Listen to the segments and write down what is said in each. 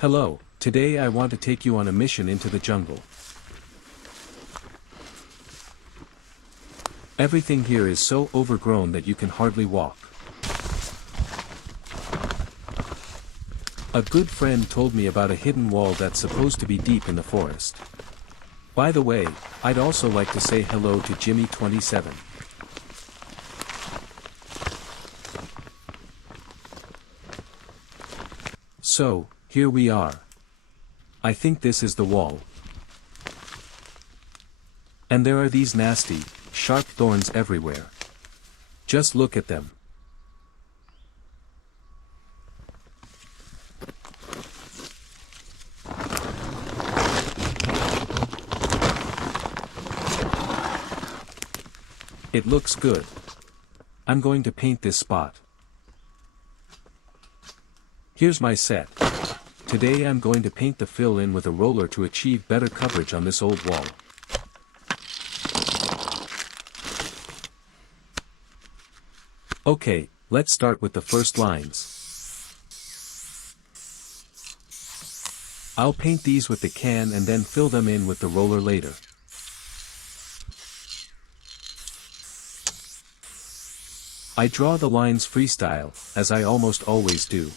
Hello, today I want to take you on a mission into the jungle. Everything here is so overgrown that you can hardly walk. A good friend told me about a hidden wall that's supposed to be deep in the forest. By the way, I'd also like to say hello to Jimmy27. So, here we are. I think this is the wall. And there are these nasty, sharp thorns everywhere. Just look at them. It looks good. I'm going to paint this spot. Here's my set. Today I'm going to paint the fill in with a roller to achieve better coverage on this old wall. Okay, let's start with the first lines. I'll paint these with the can and then fill them in with the roller later. I draw the lines freestyle, as I almost always do.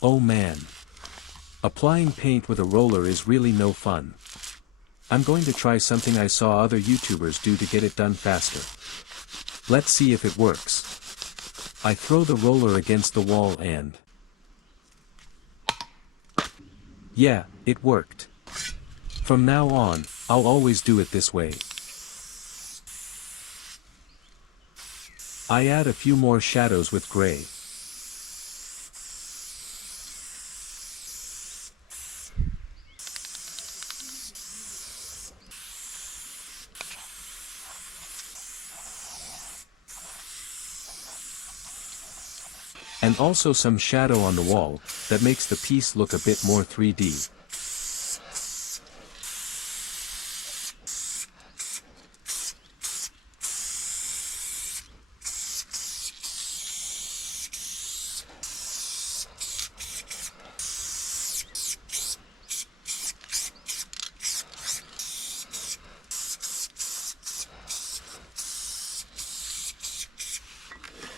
Oh man. Applying paint with a roller is really no fun. I'm going to try something I saw other YouTubers do to get it done faster. Let's see if it works. I throw the roller against the wall and... yeah, it worked. From now on, I'll always do it this way. I add a few more shadows with gray. And also some shadow on the wall, that makes the piece look a bit more 3D.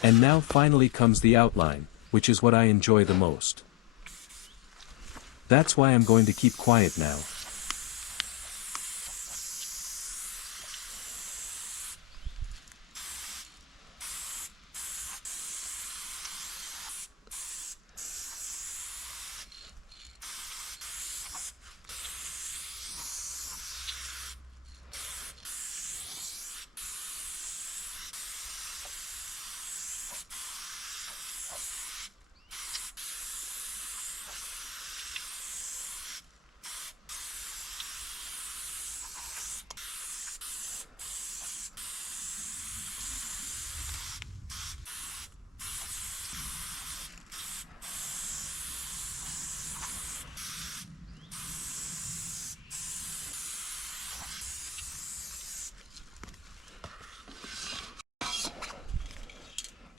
And now finally comes the outline, which is what I enjoy the most. That's why I'm going to keep quiet now.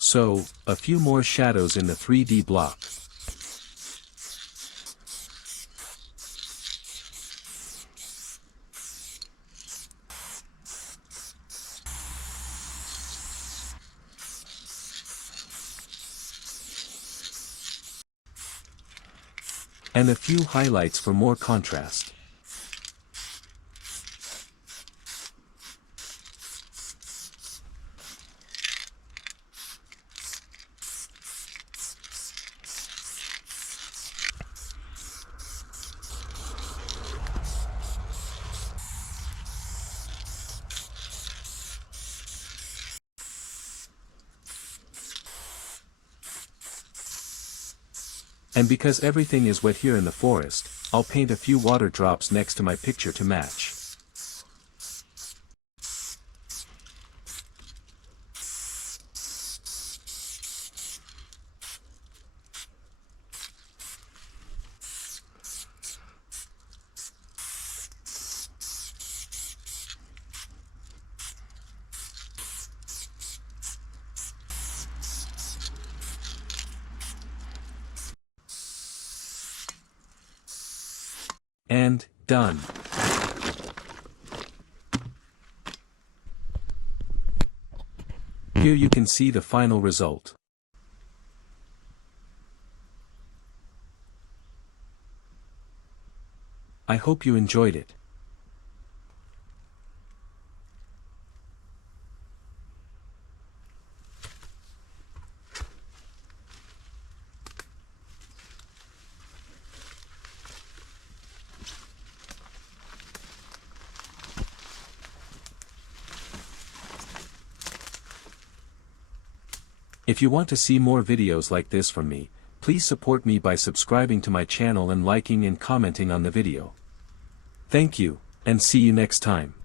So, a few more shadows in the 3D block. And a few highlights for more contrast. And because everything is wet here in the forest, I'll paint a few water drops next to my picture to match. And, done. Here you can see the final result. I hope you enjoyed it. If you want to see more videos like this from me, please support me by subscribing to my channel and liking and commenting on the video. Thank you, and see you next time.